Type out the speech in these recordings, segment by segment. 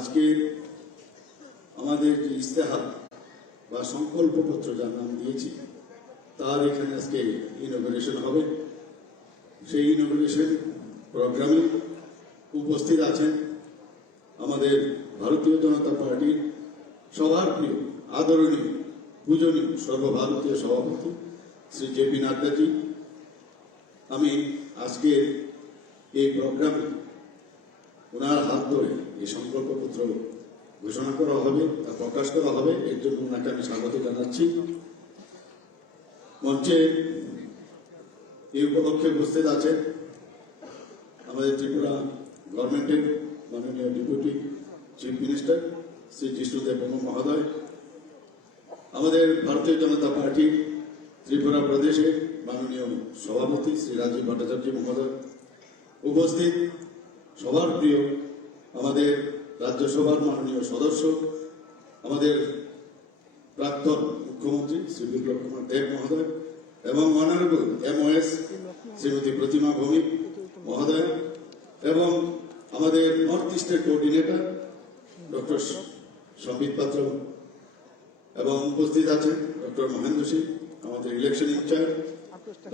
আজকে আমাদের যে ইস্তেহার বা সংকল্পপত্র যার নাম দিয়েছি তার এখানে আজকে ইনঅগারেশন হবে। সেই ইনঅগারেশন প্রোগ্রামে উপস্থিত আছেন আমাদের ভারতীয় জনতা পার্টির সবার প্রিয় আদরণীয় পূজনীয় সর্বভারতীয় সভাপতি শ্রী জেপি নাড্ডাজি। আমি আজকে এই প্রোগ্রামে ওনার হাত ধরে এই সংকল্পপত্র ঘোষণা করা হবে, তা প্রকাশ করা হবে, এর জন্য ওনাকে আমি স্বাগত জানাচ্ছি। মঞ্চে এই উপলক্ষে উপস্থিত আছেন আমাদের ত্রিপুরা গভর্নমেন্টের মাননীয় deputy chief minister Shri Jishnu Dev Barma মহোদয়, আমাদের ভারতীয় জনতা পার্টি ত্রিপুরা প্রদেশের মাননীয় সভাপতি শ্রী রাজীব ভট্টাচার্য মহোদয়, উপস্থিত সবার প্রিয় আমাদের রাজ্যসভার মাননীয় সদস্য আমাদের প্রাক্তন মুখ্যমন্ত্রী শ্রী বিপ্লব কুমার দেব মহোদয় এবং অনারেবল MOS শ্রীমতী প্রতিমা ভৌমিক মহোদয় এবং আমাদের নর্থ ইস্টের কোঅর্ডিনেটর ডক্টর সম্বিত পাত্র এবং উপস্থিত আছেন ডক্টর মহেন্দ্র সিং, আমাদের election in-charge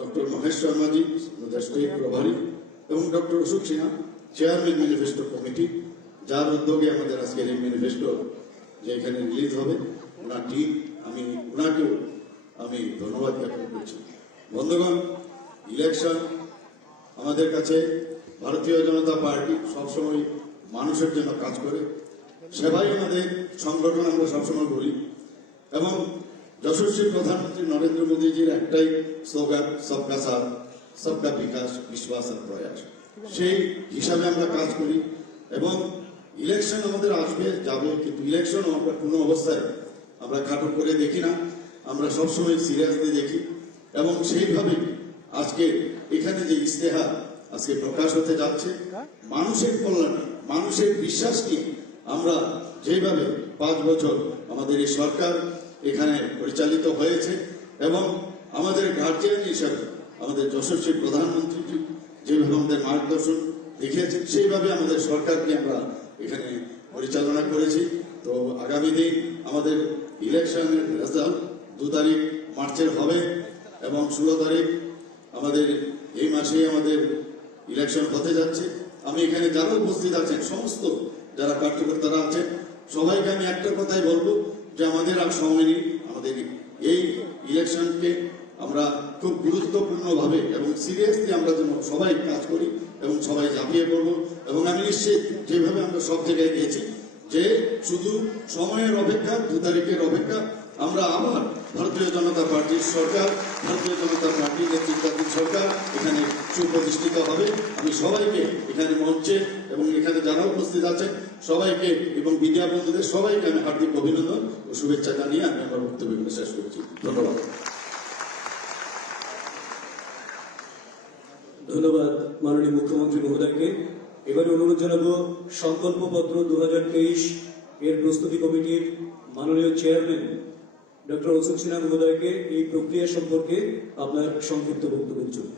doctor Mahesh Sharmaji, আমাদের স্টেট প্রভারী, এবং doctor Ashok Sinha, chairman manifesto committee, যার উদ্যোগে আমাদের আজকের এই ম্যানিফেস্টো যে এখানে রিলিজ হবে, ওনার টিম, আমি ওনাকেও আমি ধন্যবাদ জ্ঞাপন করছি। বন্ধুগণ, ইলেকশন আমাদের কাছে ভারতীয় জনতা পার্টি সবসময় মানুষের জন্য কাজ করে, সেবাই আমাদের সংগঠন, আমরা সবসময় বলি। এবং যশস্বী প্রধানমন্ত্রী নরেন্দ্র মোদীজির একটাই স্লোগান, সবকা সাথ সবকা বিকাশ বিশ্বাস আর প্রয়াস, সেই হিসাবে আমরা কাজ করি। এবং ইলেকশন আমাদের আসবে যাবে, কিন্তু ইলেকশন আমরা কোনো অবস্থায় আমরা খাটো করে দেখি না, আমরা সবসময় সিরিয়াসলি দেখি। এবং সেইভাবে আজকে এখানে যে ইস্তেহার আজকে প্রকাশ হতে যাচ্ছে, মানুষের কল্যাণে, মানুষের বিশ্বাস নিয়ে আমরা যেভাবে 5 বছর আমাদের এই সরকার এখানে পরিচালিত হয়েছে এবং আমাদের গার্জিয়ান হিসাবে আমাদের যশস্বী প্রধানমন্ত্রী যেভাবে আমাদের মার্গদর্শন দেখিয়েছেন, সেইভাবে আমাদের সরকারকে আমরা এখানে পরিচালনা করেছি। তো আগামী দিন আমাদের ইলেকশনের রেজাল্ট 2 তারিখ মার্চের হবে এবং 16 তারিখ আমাদের এই মাসে আমাদের ইলেকশন হতে যাচ্ছে। আমি এখানে যারা উপস্থিত আছেন, সমস্ত যারা কার্যকর্তারা আছেন, সবাইকে আমি একটা কথাই বলবো যে আমাদের আর সময় নেই। আমাদের এই ইলেকশনকে আমরা খুব গুরুত্বপূর্ণভাবে এবং সিরিয়াসলি আমরা যেন সবাই কাজ করি এবং সবাই ঝাঁপিয়ে পড়বো। এবং আমি নিশ্চিত যেভাবে আমরা সব জায়গায় গিয়েছি যে শুধু সময়ের অপেক্ষা, 2 তারিখের অপেক্ষা, আমরা আবার ভারতীয় জনতা পার্টির সরকার, ভারতীয় জনতা পার্টির নেতৃত্বাধীন সরকার এখানে সুপ্রতিষ্ঠিত হবে। আমি সবাইকে এখানে মঞ্চে এবং এখানে যারা উপস্থিত আছেন সবাইকে এবং মিডিয়া বন্ধুদের সবাইকে আমি হার্দিক অভিনন্দন ও শুভেচ্ছা জানিয়ে আমি আমার বক্তব্য শেষ করছি। ধন্যবাদ। ধন্যবাদ মাননীয় মুখ্যমন্ত্রী মহোদয়কে। এবারে অনুরোধ জানাবো সংকল্পপত্র 2023 এর প্রস্তুতি কমিটির মাননীয় চেয়ারম্যান ডক্টর অশোক সিনহা মহোদয়কে এই প্রক্রিয়া সম্পর্কে আপনার সংক্ষিপ্ত বক্তব্যের জন্য।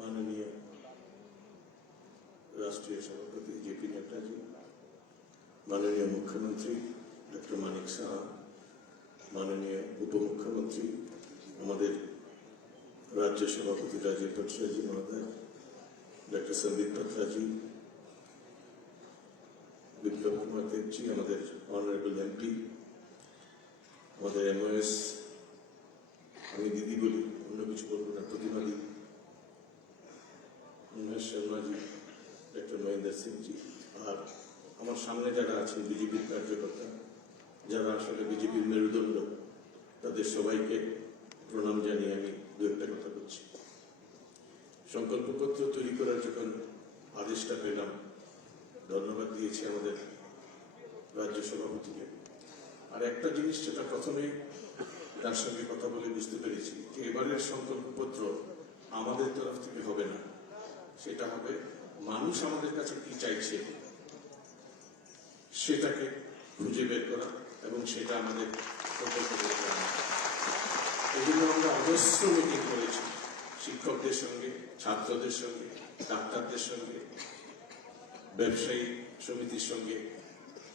মাননীয় রাষ্ট্রীয় সভাপতি জেপি নাড্ডাজি, মাননীয় মুখ্যমন্ত্রী ডক্টর মানিক সাহা, মাননীয় উপমুখ্যমন্ত্রী আমাদের রাজ্য সভাপতি রাজীব ভট্টাচার্য মহোদয়, ডক্টর সন্দীপ পাত্রাজি, বিপ্লব কুমার দেবজি, আমাদের অনারেবল MP, আমাদের MOS, আমি দিদি বলি, অন্য কিছু বলবো না, প্রতিমাদি, মহেশ শর্মাজি, ডক্টর মহেন্দ্র সিংজি, আর আমার সামনে যারা আছেন বিজেপির কার্যকর্তা, যারা আসলে বিজেপির মেরুদণ্ড, তাদের সবাইকে প্রণাম জানিয়ে আমি 2-একটা কথা বলছি। সংকল্পপত্র তৈরি করার যখন আদেশটা পেলাম, ধন্যবাদ দিয়েছি আমাদের রাজ্য সভাপতিকে। আর একটা জিনিস যেটা প্রথমে তার সঙ্গে কথা বলে বুঝতে পেরেছি যে এবারের সংকল্পপত্র আমাদের তরফ থেকে হবে না, সেটা হবে মানুষ আমাদের কাছে কি চাইছে সেটাকে খুঁজে বের করা এবং সেটা আমাদের প্রকল্প। এই জন্য আমরা অজস্র মিটিং করেছি, শিক্ষকদের সঙ্গে, ছাত্রদের সঙ্গে, ডাক্তারদের সঙ্গে, ব্যবসায়ী সমিতির সঙ্গে,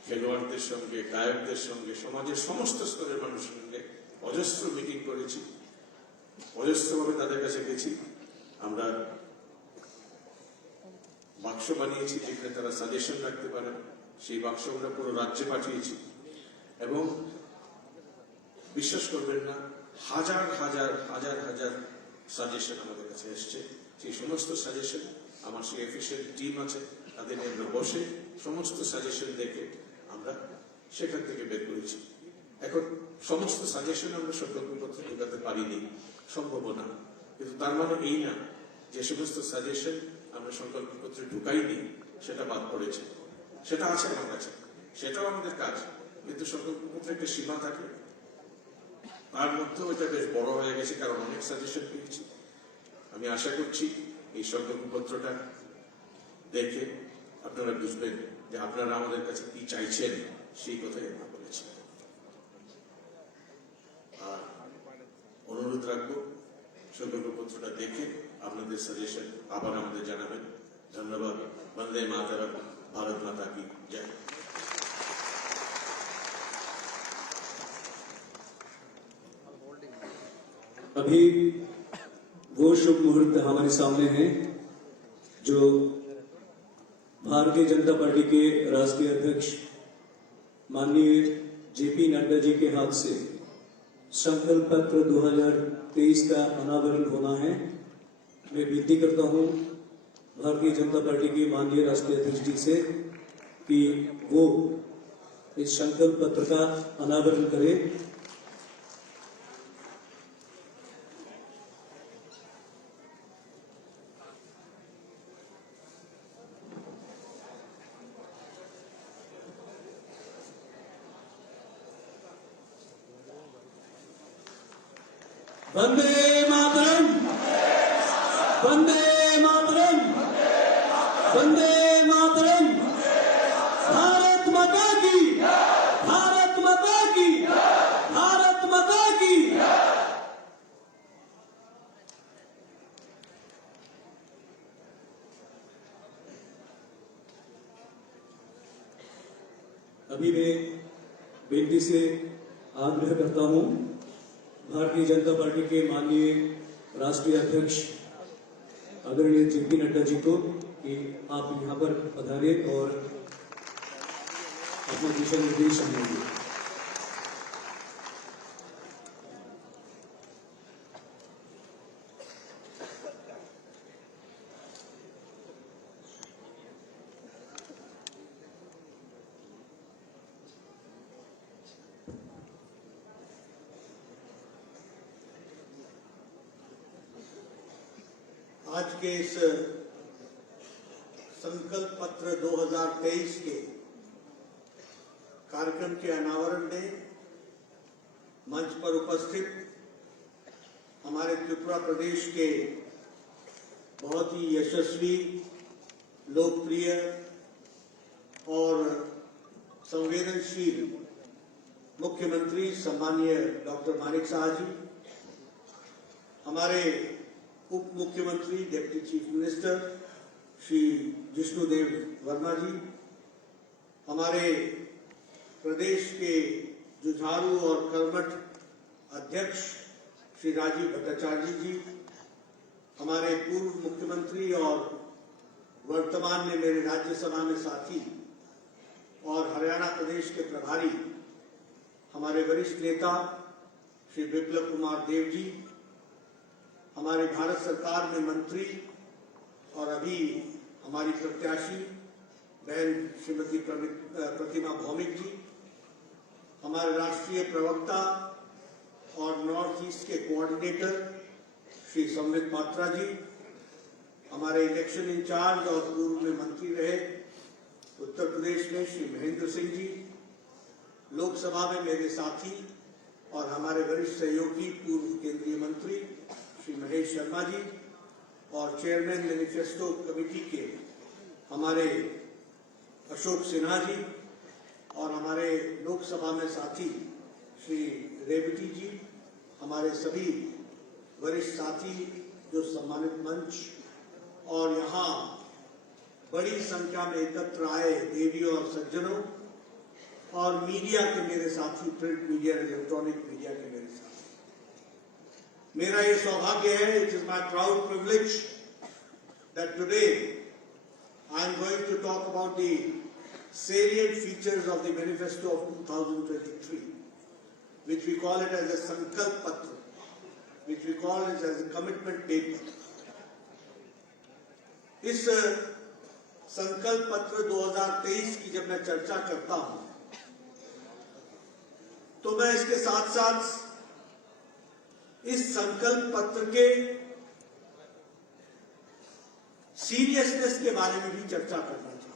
খেলোয়াড়দের সঙ্গে, গায়কদের সঙ্গে, সমাজের সমস্ত স্তরের মানুষের সঙ্গে অজস্র মিটিং করেছি, অজস্রভাবে তাদের কাছে গেছি। আমরা বাক্স বানিয়েছি যেখানে তারা সাজেশন রাখতে পারেন, সেই বাক্স আমরা পুরো রাজ্যে পাঠিয়েছি এবং বিশ্বাস করবেন না, হাজার হাজার হাজার হাজার সাজেশন আমাদের কাছে এসছে। সেই সমস্ত সাজেশন আমার সেই এফিসিয়েন্ট টিম আছে, তাদের নিয়ে আমরা বসে সমস্ত সাজেশন দেখে আমরা সেখান থেকে বের করেছি। এখন সমস্ত সাজেশন আমরা সংকল্পপত্রে ঢোকাতে পারিনি, সম্ভব না, কিন্তু তার মানে এই না যে সমস্ত সাজেশন আমরা সংকল্পপত্রে ঢুকাইনি সেটা বাদ পড়েছে, সেটা আছে আমার কাছে, সেটাও আমাদের কাজ। কিন্তু সংকল্পপত্রে একটা সীমা থাকে, তার মধ্যেও এটা বেশ বড় হয়ে গেছে কারণ অনেক সাজেশন পেয়েছি। আমি আশা করছি এই সংকল্পপত্রটা দেখে আপনারা বুঝবেন যে আপনারা আমাদের কাছে কি চাইছেন, সেই কথাই আমরা বলেছি। আর অনুরোধ রাখবো সংকল্পপত্রটা দেখে আপনাদের সাজেশন আবার আমাদের জানাবেন। ধন্যবাদ। বন্দে মাতরম। भारत माता की जय। अभी वो शुभ मुहूर्त हमारे सामने है जो भारतीय जनता पार्टी के राष्ट्रीय अध्यक्ष माननीय जेपी नड्डा जी के हाथ से संकल्प पत्र 2023 का अनावरण होना है। मैं विनती करता हूं भारतीय जनता पार्टी के माननीय राष्ट्रीय अध्यक्ष जी से कि वो इस संकल्प पत्र का अनावरण करें। वंदे मातरम, वंदे मातरम, वंदे मातरम। भारत माता की, भारत माता की, भारत माता की। अभी मैं बेनती से आग्रह करता हूं भारतीय जनता पार्टी के माननीय राष्ट्रीय अध्यक्ष आदरणीय जेपी नड्डा जी को कि आप यहाँ पर पधारें और अपना दिशा निर्देश समझेंगे। आज के इस संकल्प पत्र 2023 के कार्यक्रम के अनावरण में मंच पर उपस्थित हमारे त्रिपुरा प्रदेश के बहुत ही यशस्वी, लोकप्रिय और संवेदनशील मुख्यमंत्री सम्मानीय डॉक्टर मानिक शाह जी, हमारे उप मुख्यमंत्री deputy chief minister Shri Jishnu Dev Varma ji, हमारे प्रदेश के जुझारू और कर्मठ अध्यक्ष श्री राजीव भट्टाचार्य जी, हमारे पूर्व मुख्यमंत्री और वर्तमान में मेरे राज्यसभा में साथी और हरियाणा प्रदेश के प्रभारी हमारे वरिष्ठ नेता श्री विप्लव कुमार देव जी, हमारे भारत सरकार में मंत्री और अभी हमारी प्रत्याशी बहन श्रीमती प्रतिमा भौमिक जी, हमारे राष्ट्रीय प्रवक्ता और नॉर्थ ईस्ट के कोऑर्डिनेटर श्री संबित पात्रा जी, हमारे इलेक्शन इंचार्ज और पूर्व में मंत्री रहे उत्तर प्रदेश में श्री महेंद्र सिंह जी, लोकसभा में मेरे साथी और हमारे वरिष्ठ सहयोगी पूर्व केंद्रीय मंत्री श्री महेश शर्मा जी और चेयरमैन मैनिफेस्टो कमेटी के हमारे अशोक सिन्हा जी और हमारे लोकसभा में साथी श्री रेवती जी, हमारे सभी वरिष्ठ साथी जो सम्मानित मंच और यहाँ बड़ी संख्या में एकत्र आए देवी और सज्जनों और मीडिया के मेरे साथी, प्रिंट मीडिया, इलेक्ट्रॉनिक मीडिया के मेरे साथी, मेरा ये सौभाग्य है, it is my proud privilege that today I am going to talk about the salient features of the manifesto of 2023, which we call it as a Sankalp Patra, which we call it as a commitment paper. इस संकल्प पत्र 2023 की जब मैं चर्चा करता हूं, तो मैं इसके साथ साथ इस संकल्प पत्र के सीरियसनेस के बारे में भी चर्चा करना चाहता हूं।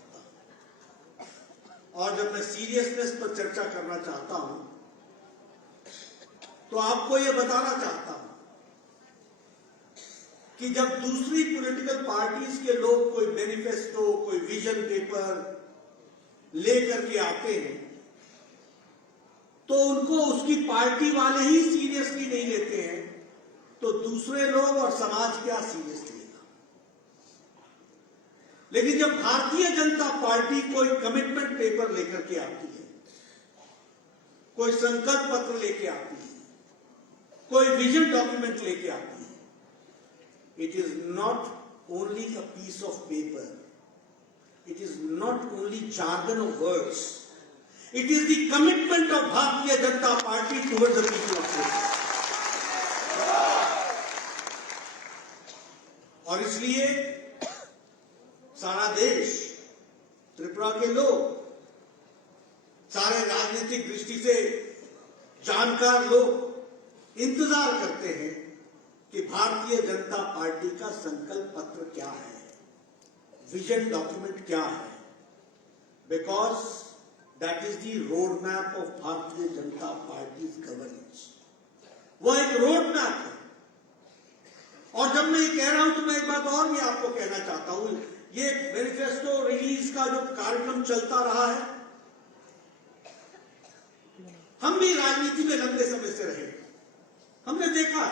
और जब मैं सीरियसनेस पर चर्चा करना चाहता हूं, तो आपको यह बताना चाहता हूं कि जब दूसरी पॉलिटिकल पार्टीज के लोग कोई मैनिफेस्टो, कोई विजन पेपर लेकर के आते हैं, तो उनको उसकी पार्टी वाले ही सीरियसली नहीं लेते हैं, तो दूसरे लोग और समाज क्या सीरियस लेगा। लेकिन जब भारतीय जनता पार्टी कोई कमिटमेंट पेपर लेकर के आती है, कोई संकल्प पत्र लेके आती है, कोई विजन डॉक्यूमेंट लेके आती है, it is not only a piece of paper, it is not only jargon of words, it is the commitment of Bharatiya Janata Party towards the people of India. और इसलिए सारा देश, त्रिपुरा के लोग, सारे राजनीतिक दृष्टि से जानकार लोग इंतजार करते हैं कि भारतीय जनता पार्टी का संकल्प पत्र क्या है, विजन डॉक्यूमेंट क्या है, because that is the road map of Bharatiya Janata party governance. वह एक रोड मैप है। और जब मैं ये कह रहा हूं, तो मैं एक बात और भी आपको कहना चाहता हूं, ये मैनिफेस्टो रिलीज का जो कार्यक्रम चलता रहा है, हम भी राजनीति में लंबे समय से रहे, हमने देखा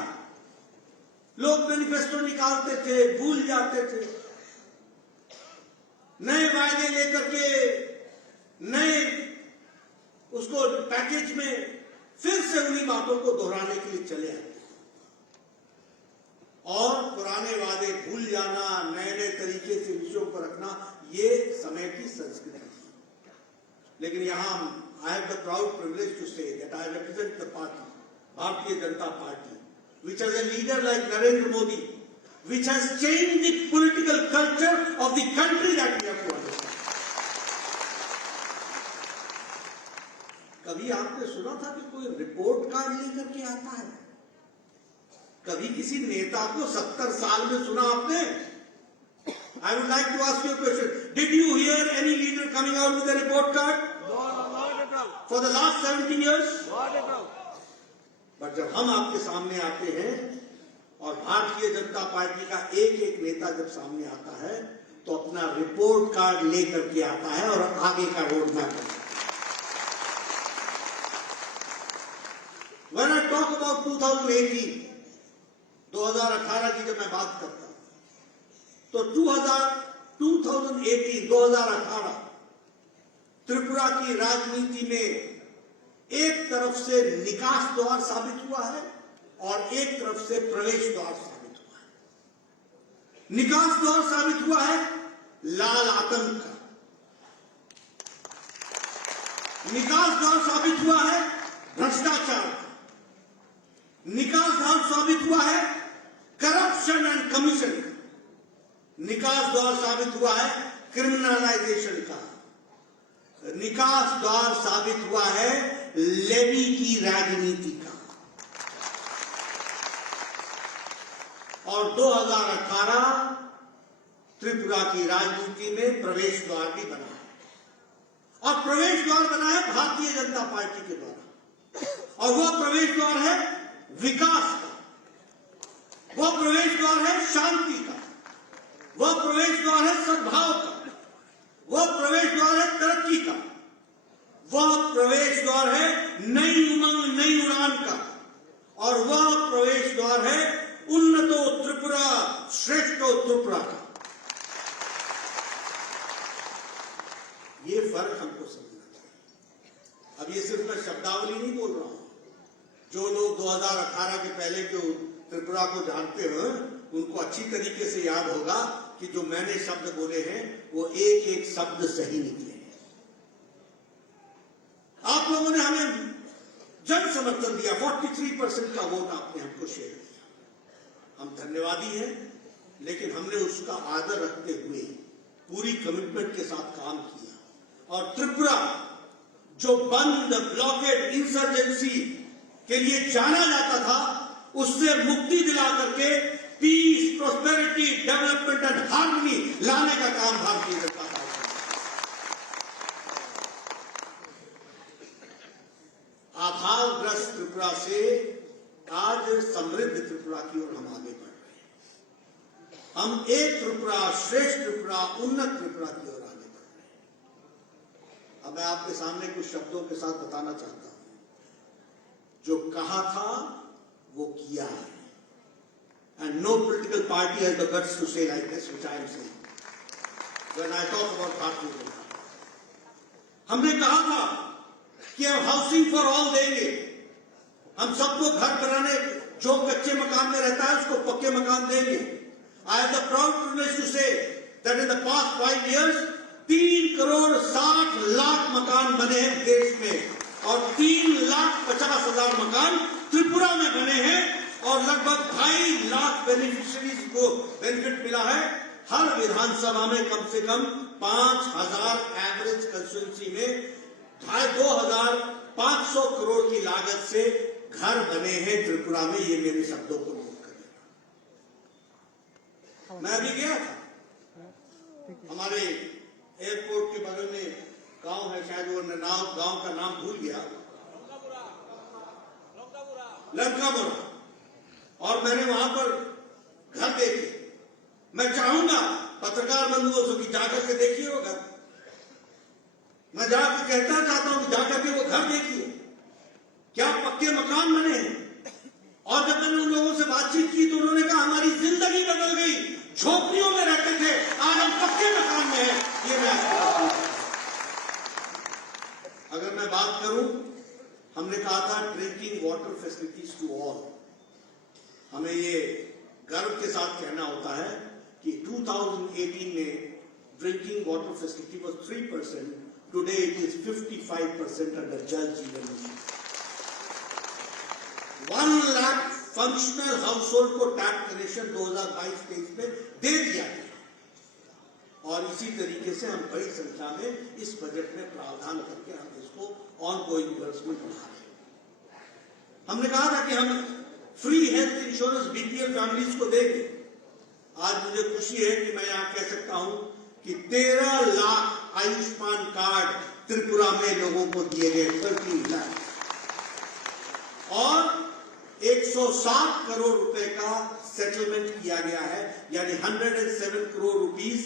लोग मैनिफेस्टो निकालते थे, भूल जाते थे, नए वायदे लेकर के नए उसको पैकेज में फिर से उन्हीं बातों को दोहराने के लिए चले आते, और पुराने वादे भूल जाना, नए नए तरीके से विषयों पर रखना, ये समय की संस्कृति थी। लेकिन यहां I have the proud privilege to say that I represent the party, Bharatiya Janata Party, which has a leader like Narendra Modi, which has changed the political culture of the country that we have to understand. कभी आपने सुना था कि कोई report card लेकर के आता है? कभी किसी नेता को 70 साल में सुना आपने? I would like to ask you a question. Did you hear any leader coming out with a report card? No, not at all. For the last 17 years? Not at all. पर जब हम आपके सामने आते हैं और भारतीय जनता पार्टी का एक एक नेता जब सामने आता है, तो अपना रिपोर्ट कार्ड लेकर के आता है और आगे का road map. When I talk about 2018, 2018 की जब मैं बात करता हूं, तो 2018 त्रिपुरा की राजनीति में एक तरफ से निकास द्वार साबित हुआ है और एक तरफ से प्रवेश द्वार साबित हुआ है। निकास द्वार साबित हुआ है लाल आतंक का, निकास द्वार साबित हुआ है भ्रष्टाचार का, निकास द्वार साबित हुआ है करप्शन एंड कमीशन का, निकास द्वार साबित हुआ है क्रिमिनलाइजेशन का, निकास द्वार साबित हुआ है लेवी की राजनीति का। और 2018 त्रिपुरा की राजनीति में प्रवेश द्वार भी बना है, और प्रवेश द्वार बना है भारतीय जनता पार्टी के द्वारा, और वह प्रवेश द्वार है विकास का, वह प्रवेश द्वार है शांति का, वह प्रवेश द्वार है सद्भाव का, वह प्रवेश द्वार है तरक्की का, वह प्रवेश द्वार है नई उमंग नई उड़ान का, और वह प्रवेश द्वार है उन्नतो त्रिपुरा पहले जो त्रिपुरा को जानते हैं उनको अच्छी तरीके से याद होगा कि जो मैंने शब्द बोले हैं वो एक एक शब्द सही निकले हैं। आप लोगों ने हमें जन समर्थन दिया, 43% का वोट आपने हमको शेयर किया। हम धन्यवादी हैं, लेकिन हमने उसका आदर रखते हुए पूरी कमिटमेंट के साथ काम किया और त्रिपुरा जो बंद, ब्लॉकेड, इंसर्जेंसी के लिए जाना जाता था, उससे मुक्ति दिला करके peace, prosperity, development and harmony लाने का काम भारतीय जनता पार्टी। अभावग्रस्त त्रिपुरा से आज समृद्ध त्रिपुरा की ओर हम आगे बढ़ रहे हैं। हम एक त्रिपुरा, श्रेष्ठ त्रिपुरा, उन्नत त्रिपुरा की ओर आगे बढ़ रहे हैं। अब मैं आपके सामने कुछ शब्दों के साथ बताना चाहता हूं, जो कहा था वो किया है। And no political party has the guts to say like this, which I am saying. When I talk about Bharatiya Janata Party, हमने कहा था कि हम हाउसिंग फॉर ऑल देंगे, हम सबको घर बनाने, जो कच्चे मकान में रहता है उसको पक्के मकान देंगे। I have the proud privilege to say that in the past 5 years 3,60,00,000 मकान बने हैं देश में और 3,50,000 मकान त्रिपुरा में बने हैं और लगभग 2.5 लाख बेनिफिशियरीज को बेनिफिट मिला है। हर विधानसभा में कम से कम 5,000 एवरेज कंस्टिट्यूंसी में 2,500 करोड़ की लागत से घर बने हैं त्रिपुरा में। ये मेरे शब्दों को नोट कर लेना। मैं अभी गया था, हमारे एयरपोर्ट के बगल में गांव है, शायद वो गांव का नाम भूल गया, लंकापुरा, और मैंने वहां पर घर देखे। मैं चाहूंगा पत्रकार बंधुओं से कि जाकर के देखिए वो घर। मैं जाकर कहना चाहता हूं कि जाकर के वो घर देखिए, क्या पक्के मकान बने हैं। और जब मैंने उन लोगों से बातचीत की तो उन्होंने कहा हमारी जिंदगी बदल गई, झोपड़ियों में रहते थे, आज हम पक्के मकान में हैं। ये मैं आपको, अगर मैं बात करूं, हमने कहा था drinking water facilities to all. हमें ये गर्व के साथ कहना होता है कि 2018 में drinking water facility was 3%, today it is 55% under जल जीवन mission. 1 lakh functional house hold को टैप कनेक्शन 2022-23 में दे दिया गया और इसी तरीके से हम बड़ी संख्या में इस बजट में प्रावधान करके हम इसको ऑनगोइंग वर्क्स में बढ़ा रहे हैं। हमने कहा था कि हम free health insurance BPL families को देंगे। आज मुझे खुशी है कि मैं यहां कह सकता हूं कि 13 लाख आयुष्मान कार्ड त्रिपुरा में लोगों को दिए गए, 13 लाख, और 107 करोड़ रुपए का सेटलमेंट किया गया है, यानी 107 करोड़ रुपीस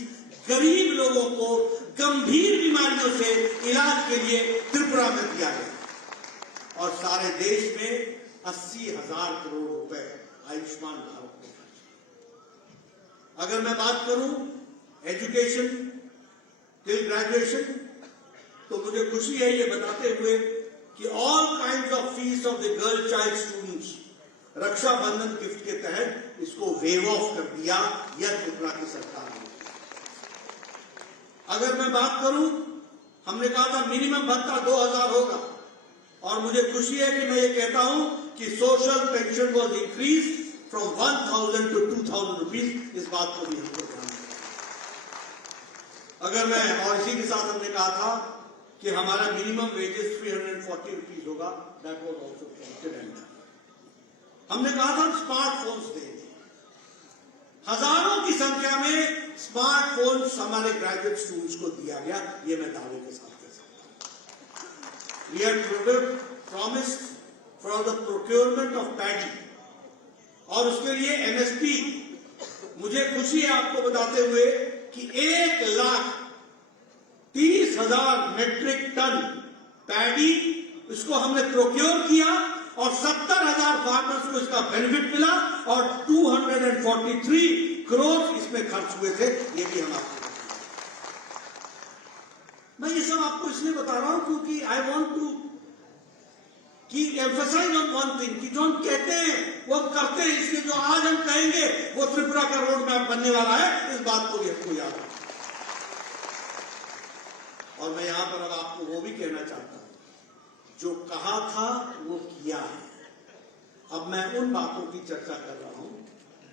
गरीब लोगों को गंभीर बीमारियों से इलाज के लिए त्रिपुरा में दिया गया और सारे देश में 80,000 करोड़ रुपए आयुष्मान भारत में खर्च। अगर मैं बात करूं एजुकेशन टिल ग्रेजुएशन, तो मुझे खुशी है ये बताते हुए कि all kinds of fees of the girl child students Raksha Bandhan gift के तहत इसको वेव ऑफ कर दिया, यह त्रिपुरा की सरकार ने। अगर मैं बात करूं, हमने कहा था मिनिमम भत्ता 2,000 होगा और मुझे खुशी है कि मैं ये कहता हूं कि social pension was increase from 1,000 to 2,000 rupees. इस बात को भी हमको ध्यान रखना। अगर मैं, और इसी के साथ हमने कहा था कि हमारा मिनिमम वेजेस 340 रुपीज होगा, दैट वॉज ऑल्सो प्रोमिटेड। हमने कहा था स्मार्टफोन्स देंगे, हजारों की संख्या में स्मार्टफोन्स हमारे ग्रेजुएट स्टूडेंट्स को दिया गया, ये मैं दावे के साथ कह सकता हूं। We had promised for the procurement of paddy और उसके लिए एमएसपी, मुझे खुशी है आपको बताते हुए कि 1,30,000 मेट्रिक टन पैडी इसको हमने प्रोक्योर किया और 70,000 फार्मर्स को इसका बेनिफिट मिला और 243 करोड़ इसमें खर्च हुए थे। ये भी हम आपको, मैं ये सब आपको इसलिए बता रहा हूं क्योंकि I want to Keep emphasize on one thing कि जो हम कहते हैं वो हम करते हैं, इसलिए जो आज हम कहेंगे वो त्रिपुरा का रोड मैप बनने वाला है, इस बात को भी हमको याद रखना। और मैं यहां पर अब आपको वो भी कहना चाहता हूं, जो कहा था वो किया है। अब मैं उन बातों की चर्चा कर रहा हूं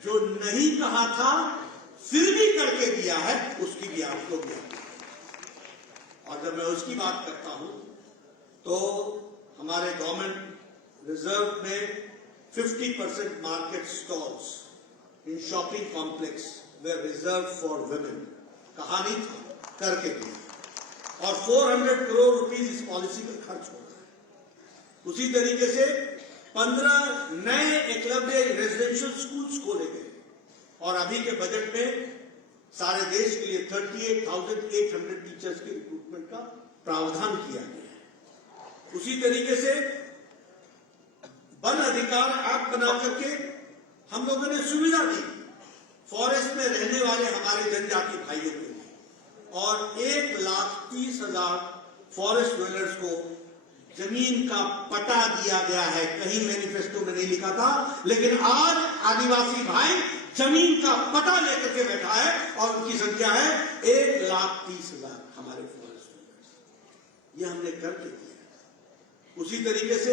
जो नहीं कहा था फिर भी करके दिया है, उसकी भी आपको ज्ञान है। और जब मैं उसकी बात करता हूं तो हमारे गवर्नमेंट रिजर्व में 50% market stalls in shopping complex way reserve for women, कहा नहीं था, करके दिया। और 400 करोड़ रुपीस इस पॉलिसी पर खर्च हो रहा है। उसी तरीके से 15 नए एकलव्य रेजिडेंशियल स्कूल्स खोले गए और अभी के बजट में सारे देश के लिए 38,800 टीचर्स के रिक्रूटमेंट का प्रावधान किया गया है। उसी तरीके से वन अधिकार एक्ट बना करके हम लोगों ने सुविधा दी फॉरेस्ट में रहने वाले हमारे जनजाति भाइयों के लिए, और 1,30,000 फॉरेस्ट ड्वेलर्स को जमीन का पट्टा दिया गया है। कहीं मैनिफेस्टो में नहीं लिखा था, लेकिन आज आदिवासी भाई जमीन का पट्टा लेकर के बैठा है और उनकी संख्या है 1,30,000 हमारे फॉरेस्ट ड्वेलर्स। ये हमने करके दिया। उसी तरीके से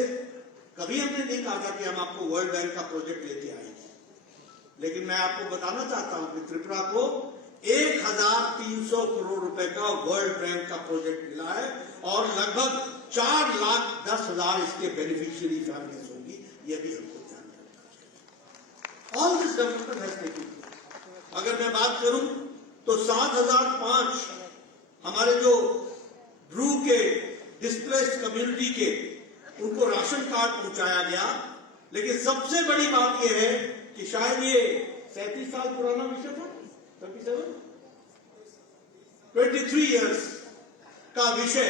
कभी हमने नहीं कहा था कि हम आपको वर्ल्ड बैंक का प्रोजेक्ट लेके आएंगे, लेकिन मैं आपको बताना चाहता हूं कि त्रिपुरा को 1,300 करोड़ रुपए का वर्ल्ड बैंक का प्रोजेक्ट मिला है और लगभग 4,10,000 इसके बेनिफिशियरी फैमिलीज होंगी। यह भी हमको ध्यान रखना चाहिए। All this development has taken place. अगर मैं बात करूं तो 7,005 हमारे जो ड्रू के डिस्प्लेस्ड कम्युनिटी के उनको राशन कार्ड पहुंचाया गया। लेकिन सबसे बड़ी बात यह है कि शायद ये 37 साल पुराना विषय था, 23 इयर्स का विषय,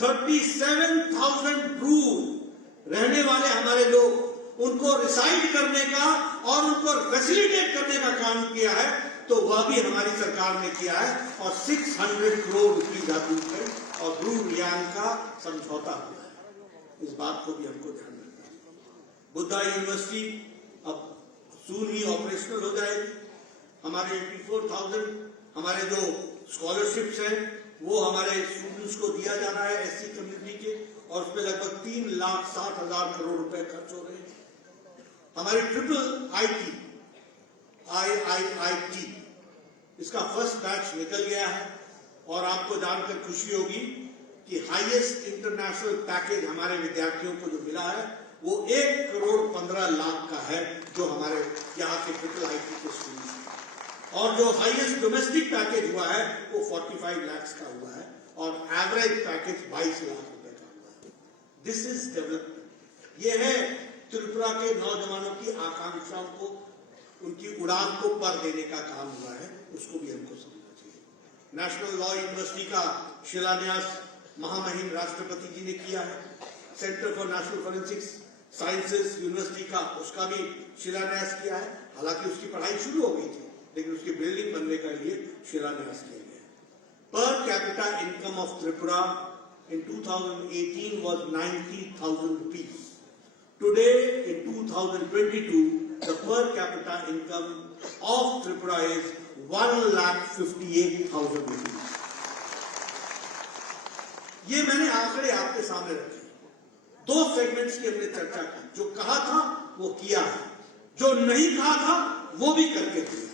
37,000 ड्रू रहने वाले हमारे लोग, उनको रिसाइड करने का और उनको फैसिलिटेट करने का काम किया है, तो वह भी हमारी सरकार ने किया है। और 600 करोड़ रुपीज और ड्रू रियान का समझौता हुआ है। इस बात को भी हमको ध्यान रखना है। बुद्धा यूनिवर्सिटी अब सून ही ऑपरेशनल हो जाएगी। हमारे 84,000 हमारे जो स्कॉलरशिप्स हैं वो हमारे स्टूडेंट्स को दिया जा रहा है एससी कम्युनिटी के, और उसमें लगभग 3,60,000 करोड़ रुपए खर्च हो रहे हैं। हमारी ट्रिपल IIIT इसका फर्स्ट बैच निकल गया है और आपको जानकर खुशी होगी कि हाईएस्ट इंटरनेशनल पैकेज हमारे विद्यार्थियों को जो मिला है वो 1,15,00,000 का है, जो हमारे यहाँ के ट्रिपल IIT के स्टूडेंट्स हैं। और जो हाईएस्ट डोमेस्टिक पैकेज हुआ है वो 45 लाख का हुआ है और एवरेज पैकेज 22 लाख रुपए का हुआ है। This is development. ये है त्रिपुरा के नौजवानों की आकांक्षाओं को, उनकी उड़ान को पर देने का काम हुआ है, उसको भी हमको समझना चाहिए। नेशनल लॉ यूनिवर्सिटी का शिलान्यास महामहिम राष्ट्रपति जी ने किया है। Centre for national forensics sciences university का, उसका भी शिलान्यास किया है। हालांकि उसकी पढ़ाई शुरू हो गई थी, लेकिन उसकी बिल्डिंग बनने के लिए शिलान्यास किया गया। Per capita income of Tripura in 2018 was 90,000 rupees. Today in 2022 the per capita income of Tripura is 1,58,000 rupees. ये मैंने आंकड़े आपके सामने रखे। 2 सेगमेंट्स की हमने चर्चा की, जो कहा था वो किया है, जो नहीं कहा था वो भी करके किया।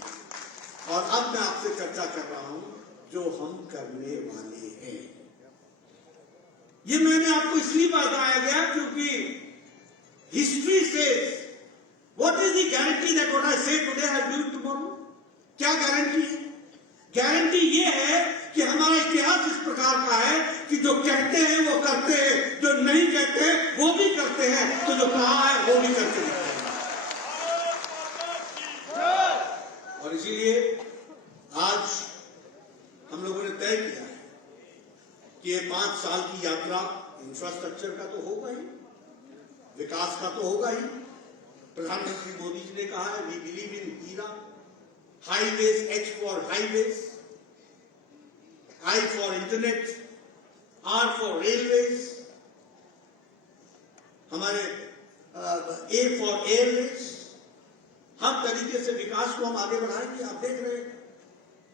और अब मैं आपसे चर्चा कर रहा हूं जो हम करने वाले हैं। ये मैंने आपको इसलिए बताया गया क्योंकि history says what is the guarantee that what I से टुडे आई डू टुमारो। क्या गारंटी है? गारंटी ये है कि हमारा इतिहास इस प्रकार का है कि जो कहते हैं वो करते हैं, जो नहीं कहते वो भी करते हैं, तो जो कहा है वो भी करते हैं। और इसीलिए आज हम लोगों ने तय किया है कि ये 5 साल की यात्रा इंफ्रास्ट्रक्चर का तो होगा ही, विकास का तो होगा ही। प्रधानमंत्री मोदी जी ने कहा है we believe in HIRA, highways, H for highways, I for internet, R for railways. हमारे ए फॉर एयरवेज, हर तरीके से विकास को हम आगे बढ़ाएंगे। आप देख रहे हैं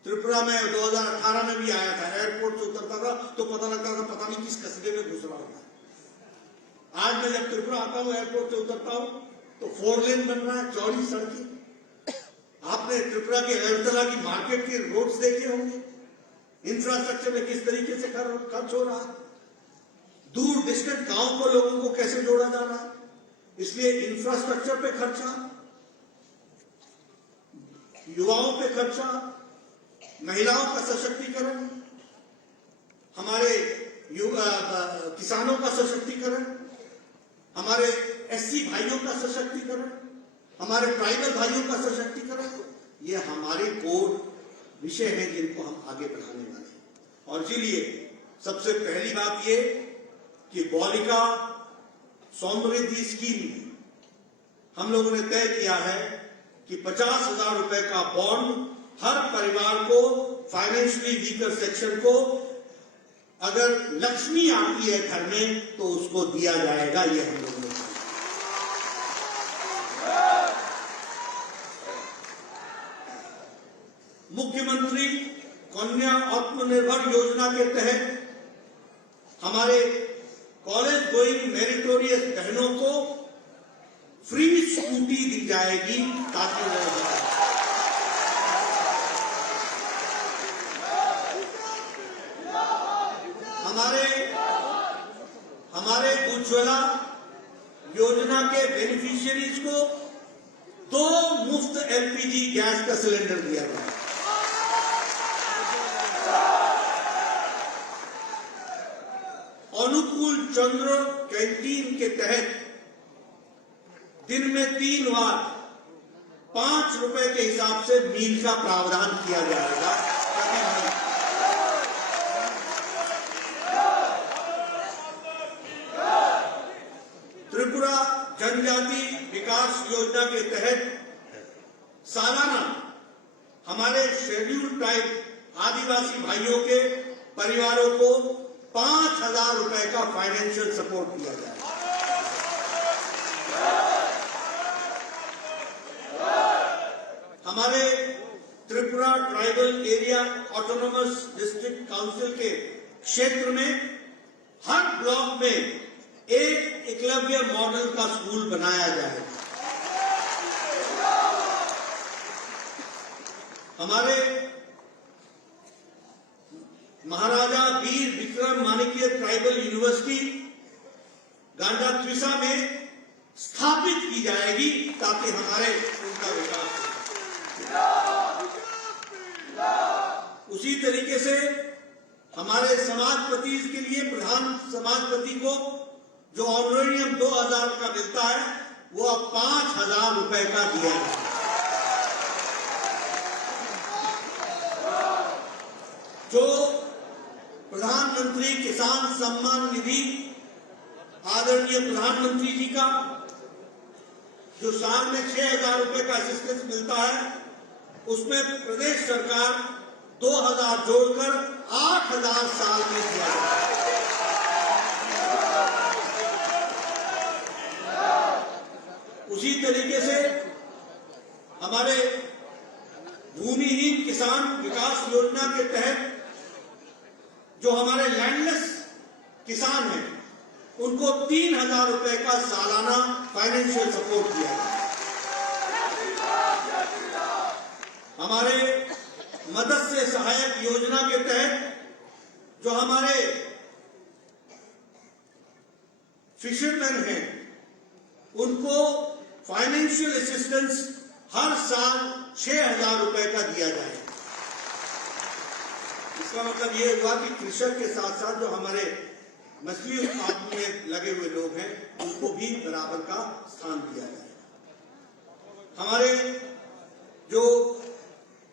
त्रिपुरा में 2018 में भी आया था, एयरपोर्ट से उतरता था तो पता लगता था पता नहीं किस कस्बे में घुस रहा होता है। आज मैं जब त्रिपुरा आता हूँ, एयरपोर्ट से उतरता हूँ तो 4 लेन बन रहा है, चौड़ी सड़कें। आपने त्रिपुरा के अगरतला की मार्केट के रोड्स देखे होंगे, इंफ्रास्ट्रक्चर में किस तरीके से खर्च हो रहा है, दूर डिस्टेंट गांव को लोगों को कैसे जोड़ा जा रहा है। इसलिए इंफ्रास्ट्रक्चर पे खर्चा, युवाओं पे खर्चा, महिलाओं का सशक्तिकरण, हमारे किसानों का सशक्तिकरण, हमारे एससी भाइयों का सशक्तिकरण, हमारे ट्राइबल भाइयों का सशक्तिकरण, ये हमारे कोर विषय हैं जिनको हम आगे बढ़ाने वाले हैं। और इसीलिए सबसे पहली बात ये कि बालिका समृद्धि स्कीम में हम लोगों ने तय किया है कि 50,000 रुपए का बॉन्ड हर परिवार को, फाइनेंशियली वीकर सेक्शन को, अगर लक्ष्मी आती है घर में तो उसको दिया जाएगा। ये हम लोगों ने मुख्यमंत्री कन्या आत्मनिर्भर योजना के तहत हमारे कॉलेज गोइंग मेरिटोरियस बहनों को फ्री स्कूटी दी जाएगी ताकि हमारे उज्ज्वला योजना के बेनिफिशियरीज को 2 मुफ्त एलपीजी गैस का सिलेंडर दिया गया। अनुकूल चंद्र कैंटीन के तहत दिन में 3 बार 5 रुपए के हिसाब से मील का प्रावधान किया जाएगा। त्रिपुरा जनजाति विकास योजना के तहत सालाना हमारे शेड्यूल्ड ट्राइब आदिवासी भाइयों के परिवारों को 5,000 रुपए का फाइनेंशियल सपोर्ट दिया जाएगा। हमारे Tripura tribal area autonomous district council के क्षेत्र में हर ब्लॉक में एक एकलव्य मॉडल का स्कूल बनाया जाएगा। हमारे महाराजा वीर विक्रम माणिक्य ट्राइबल यूनिवर्सिटी गांडा त्रिसा में स्थापित की जाएगी ताकि हमारे उनका विकास हो। उसी तरीके से हमारे समाजपति के लिए प्रधान समाजपति को जो ऑनरेरियम 2,000 का मिलता है वो अब 5,000 रुपए का दिया है। जो प्रधानमंत्री किसान सम्मान निधि आदरणीय प्रधानमंत्री जी का जो साल में 6,000 रुपए का असिस्टेंस मिलता है, उसमें प्रदेश सरकार 2,000 जोड़कर 8,000 साल में दिया जाता है। उसी तरीके से हमारे भूमिहीन किसान विकास योजना के तहत जो हमारे लैंडलेस किसान हैं उनको 3,000 रुपए का सालाना फाइनेंशियल सपोर्ट दिया गया। हमारे मत्स्य सहायक योजना के तहत जो हमारे फिशरमैन हैं उनको फाइनेंशियल असिस्टेंस हर साल 6,000 रुपए का दिया जाए। इसका मतलब ये हुआ कि कृषक के साथ साथ जो हमारे मछली उत्पादन में लगे हुए लोग हैं उनको भी बराबर का स्थान दिया जाए। हमारे जो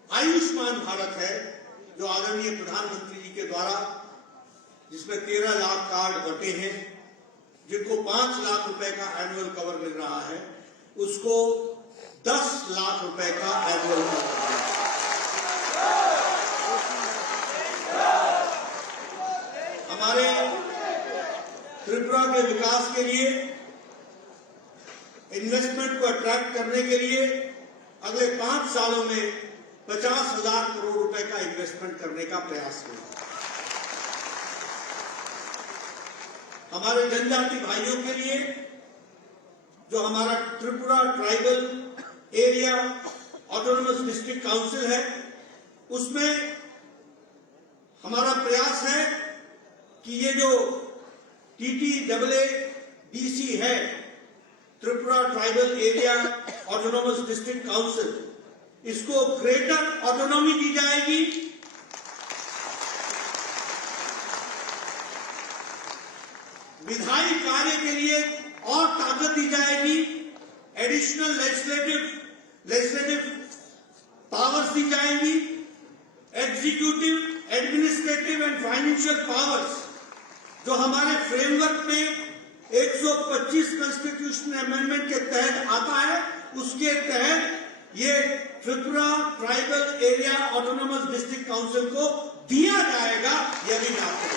आयुष्मान भारत है जो आदरणीय प्रधानमंत्री जी के द्वारा जिसमें 13 लाख कार्ड बटे हैं, जिनको 5 लाख रुपए का एनुअल कवर मिल रहा है, उसको 10 लाख रुपए का एनुअल कवर मिल रहा है। हमारे त्रिपुरा के विकास के लिए अट्रैक्ट करने के लिए अगले 5 सालों में 50,000 करोड़ रुपए का इन्वेस्टमेंट करने का प्रयास हुआ। हमारे जनजाति भाइयों के लिए जो हमारा Tripura tribal area autonomous district council है, उसमें हमारा प्रयास है कि ये जो TTAADC है, Tripura tribal area autonomous district council, इसको ग्रेटर ऑटोनॉमी दी जाएगी। विधायी कार्य के लिए और ताकत दी जाएगी। एडिशनल लेजिस्लेटिव पावर्स दी जाएंगी। Executive, administrative and financial powers जो हमारे फ्रेमवर्क में 125 कॉन्स्टिट्यूशन अमेंडमेंट के तहत आता है, उसके तहत ये Tripura tribal area autonomous district council को दिया जाएगा। यह भी मैं आपको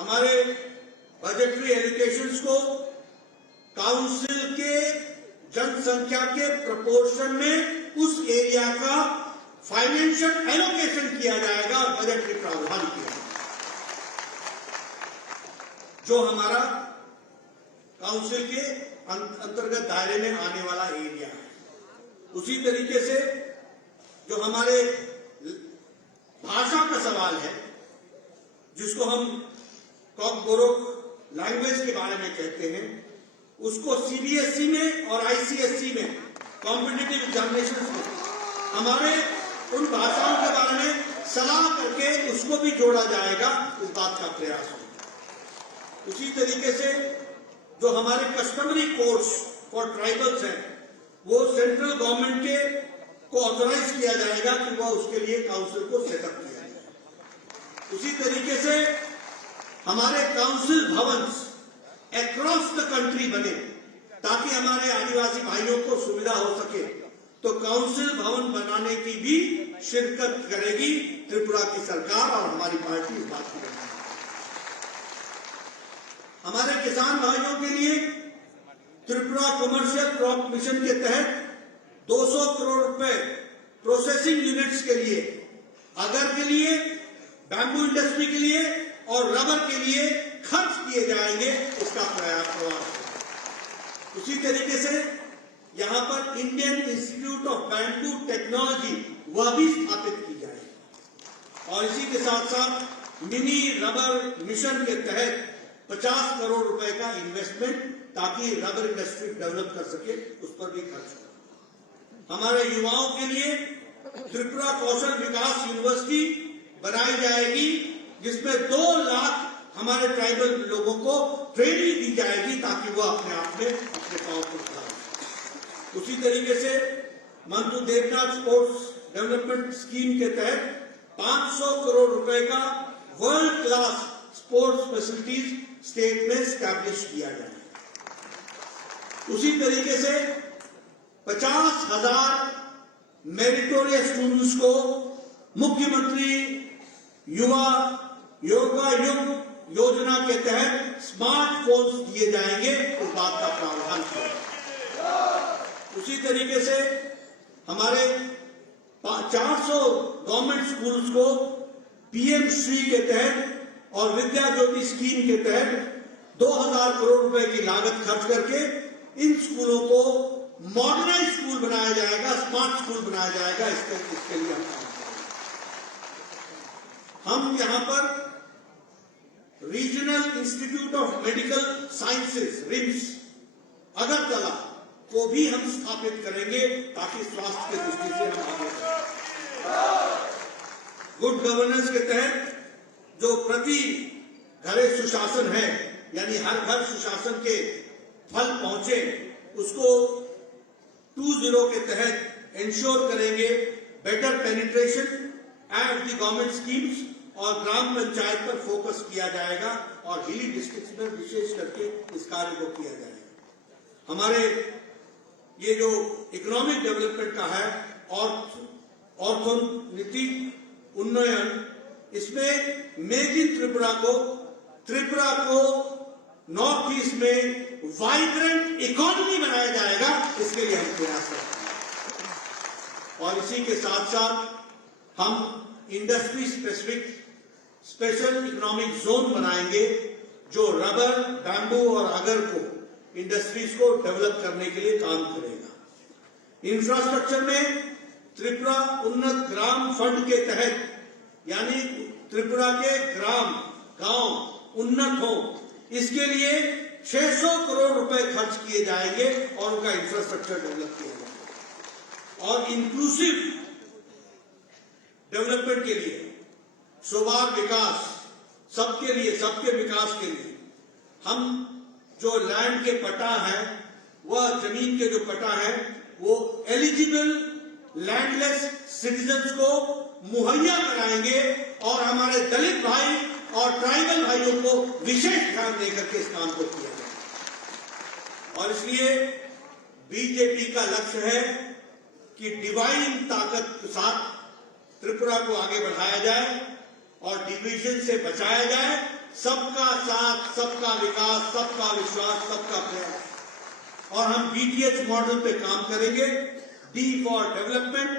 हमारे बजटरी एलोकेशंस को काउंसिल के जनसंख्या के प्रोपोर्शन में उस एरिया का फाइनेंशियल एलोकेशन किया जाएगा और बजटरी प्रावधान किया जाएगा। जो हमारा काउंसिल के अंतर्गत दायरे में आने वाला एरिया है, उसी तरीके से जो हमारे भाषा का सवाल है, जिसको हम कॉकबोरोक लैंग्वेज के बारे में कहते हैं, उसको CBSE में और ICSE में कॉम्पिटिटिव एग्जामिनेशन में हमारे उन भाषाओं के बारे में सलाह करके उसको भी जोड़ा जाएगा। इस बात का प्रयास होगा। उसी तरीके से जो हमारे कस्टमरी कोर्स फॉर ट्राइबल्स हैं, वो सेंट्रल गवर्नमेंट के को ऑथोराइज किया जाएगा कि वह उसके लिए काउंसिल को सेटअप किया जाए। उसी तरीके से हमारे council Bhavan's across the country बने, ताकि हमारे आदिवासी भाइयों को सुविधा हो सके। तो काउंसिल भवन बनाने की भी शिरकत करेगी त्रिपुरा की सरकार और हमारी पार्टी इस बात की। हमारे किसान भाइयों के लिए त्रिपुरा कमर्शियल क्रॉप मिशन के तहत 200 करोड़ रुपए प्रोसेसिंग यूनिट्स के लिए, अगर के लिए, बैम्बू इंडस्ट्री के लिए और रबर के लिए खर्च किए जाएंगे। इसका प्रयास। उसी तरीके से यहां पर Indian institute of bamboo technology वह भी स्थापित की जाएगी। और इसी के साथ साथ मिनी रबर मिशन के तहत 50 करोड़ रुपए का इन्वेस्टमेंट, ताकि रबर इंडस्ट्री डेवलप कर सके, उस पर भी खर्च हो। हमारे युवाओं के लिए त्रिपुरा कौशल विकास यूनिवर्सिटी बनाई जाएगी, जिसमें 2 लाख हमारे ट्राइबल लोगों को ट्रेनिंग दी जाएगी, ताकि वो अपने आप में अपने पांव पर खड़ा हो। उसी तरीके से मंतु देवनाथ स्पोर्ट्स डेवलपमेंट स्कीम के तहत 500 करोड़ रुपए का world class sports facilities state में स्टैब्लिश किया जाए। उसी तरीके से 50,000 मेरिटोरियस स्टूडेंट्स को मुख्यमंत्री युवा योगा युग योजना के तहत स्मार्टफोन्स दिए जाएंगे। इस बात का प्रावधान किया। उसी तरीके से हमारे 400 गवर्नमेंट स्कूल्स को PM श्री के तहत और विद्या ज्योति स्कीम के तहत 2000 करोड़ रुपए की लागत खर्च करके इन स्कूलों को मॉडर्नाइज स्कूल बनाया जाएगा, स्मार्ट स्कूल बनाया जाएगा। इसके लिए हम यहां पर regional institute of medical sciences RIMS Agartala को भी हम स्थापित करेंगे, ताकि स्वास्थ्य की दृष्टि से हम आगे बढ़ें। गुड गवर्नेंस के तहत जो प्रति घरे सुशासन है, यानी हर घर सुशासन के फल पहुंचे, उसको 2.0 के तहत इंश्योर करेंगे। Better penetration at the government schemes और ग्राम पंचायत पर फोकस किया जाएगा और हिली डिस्ट्रिक्ट में विशेष करके इस कार्य को किया जाएगा। हमारे ये जो इकोनॉमिक डेवलपमेंट का है और अर्थनीतिक उन्नयन, इसमें मेक इन त्रिपुरा को नॉर्थ ईस्ट में वाइब्रेंट इकोनॉमी बनाया जाएगा, इसके लिए हम प्रयास करते हैं। और इसी के साथ साथ हम industry specific special economic zone बनाएंगे, जो रबर, बैम्बू और अगर को इंडस्ट्रीज को डेवलप करने के लिए काम करेगा। इंफ्रास्ट्रक्चर में त्रिपुरा उन्नत ग्राम फंड के तहत, यानी त्रिपुरा के ग्राम गांव उन्नत हो, इसके लिए 600 करोड़ रुपए खर्च किए जाएंगे और उनका इंफ्रास्ट्रक्चर डेवलप किया जाएगा। और इंक्लूसिव डेवलपमेंट के लिए, सोबार विकास, सबके लिए, सबके विकास के लिए हम जो लैंड के पट्टा है, वह जमीन के जो पट्टा है, वो एलिजिबल लैंडलेस सिटीजन्स को मुहैया कराएंगे और हमारे दलित भाई और ट्राइबल भाइयों को विशेष ध्यान देकर के इस काम को किया जाए। और इसलिए बीजेपी का लक्ष्य है कि डिवाइन ताकत के साथ त्रिपुरा को आगे बढ़ाया जाए और डिवीजन से बचाया जाए। सबका साथ, सबका विकास, सबका विश्वास, सबका प्रयास। और हम बीटीएच मॉडल पे काम करेंगे, D for development,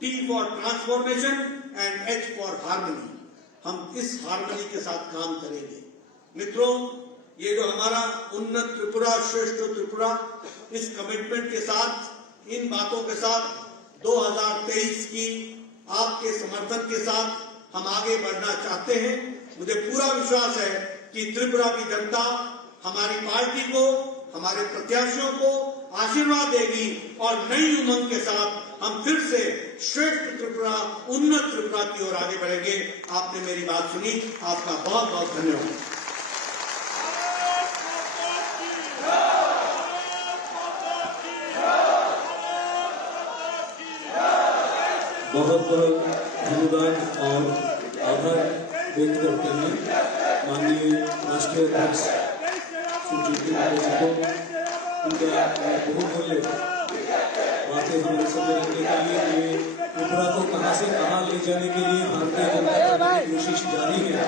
T for transformation and H for harmony. हम इस हार्मनी के साथ काम करेंगे। मित्रों, ये जो हमारा उन्नत त्रिपुरा, श्रेष्ठ त्रिपुरा, इस कमिटमेंट के साथ, इन बातों के साथ 2023 की आपके समर्थन के साथ हम आगे बढ़ना चाहते हैं। मुझे पूरा विश्वास है कि त्रिपुरा की जनता हमारी पार्टी को, हमारे प्रत्याशियों को आशीर्वाद देगी और नई उमंग के साथ हम फिर से श्रेष्ठ त्रिपुरा, उन्नत त्रिपुरा की ओर आगे बढ़ेंगे। आपने मेरी बात सुनी, आपका बहुत बहुत धन्यवाद। बहुत बहुत धन्यवाद और आभार व्यक्त करते हैं माननीय राष्ट्रीय अध्यक्ष श्री जी को। उनका बहुमूल्य बातें हमारे सामने रखने के लिए कि त्रिपुरा को कहां से कहां ले जाने के लिए भारतीय जनता पार्टी की कोशिश जारी है,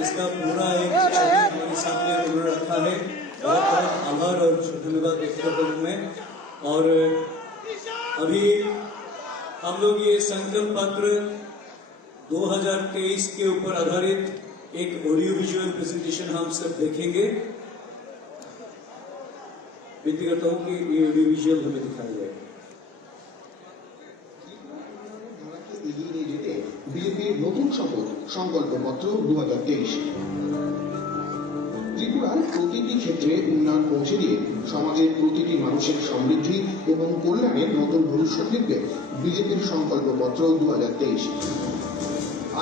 इसका पूरा एक छवि हमारे सामने उन्होंने रखा है। बहुत बहुत आभार और धन्यवाद व्यक्त करते हैं मैं। और अभी हम लोग ये संकल्प पत्र 2023 के ऊपर आधारित एक ऑडियो विजुअल प्रेजेंटेशन हम सब देखेंगे। विनती करता हूं कि ये ऑडियो विजुअल हमें दिखाया जाए। এগিয়ে নিয়ে যেতে বিজেপির নতুন শপথ সংকল্পপত্র 2023। ত্রিপুরার প্রতিটি ক্ষেত্রে উন্নয়ন পৌঁছে দিয়ে সমাজের প্রতিটি মানুষের সমৃদ্ধি এবং কল্যাণের নতুন ভবিষ্যৎ লিখবে বিজেপির সংকল্পপত্র 2023।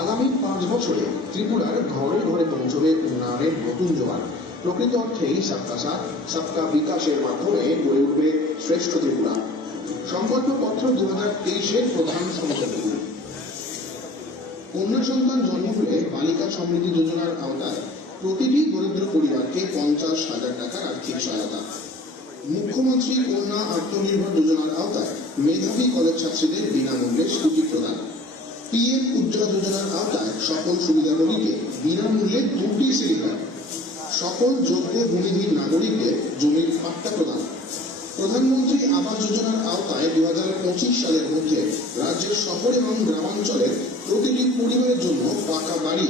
আগামী 5 বছরে ত্রিপুরার ঘরে ঘরে পৌঁছবে উন্নয়নের নতুন জোয়ার। প্রকৃত অর্থেই সবকা সাথ, সবকা বিকাশের মাধ্যমে গড়ে উঠবে শ্রেষ্ঠ ত্রিপুরা। সংকল্পপত্র 2023-এর প্রধান সংকল্পগুলি: কন্যা সন্তান জন্ম হলে বালিকা সমৃদ্ধি যোজনার আওতায় প্রতিটি দরিদ্র পরিবারকে 50,000 টাকার আর্থিক সহায়তা। মুখ্যমন্ত্রী কন্যা আত্মনির্ভর যোজনার আওতায় মেধাবী কলেজ ছাত্রীদের বিনামূল্যে স্কুটি প্রদান। PM উজ্জ্বলা যোজনার আওতায় সকল সুবিধাভোগীকে বিনামূল্যে 2টি সিলিন্ডার। সকল যোগ্য ভূমিহীন নাগরিকদের জমির পাট্টা প্রদান। প্রধানমন্ত্রী আবাস যোজনার আওতায় 2025 সালের মধ্যে রাজ্যের শহর এবং গ্রামাঞ্চলের প্রতিটি পরিবারের জন্য পাকা বাড়ি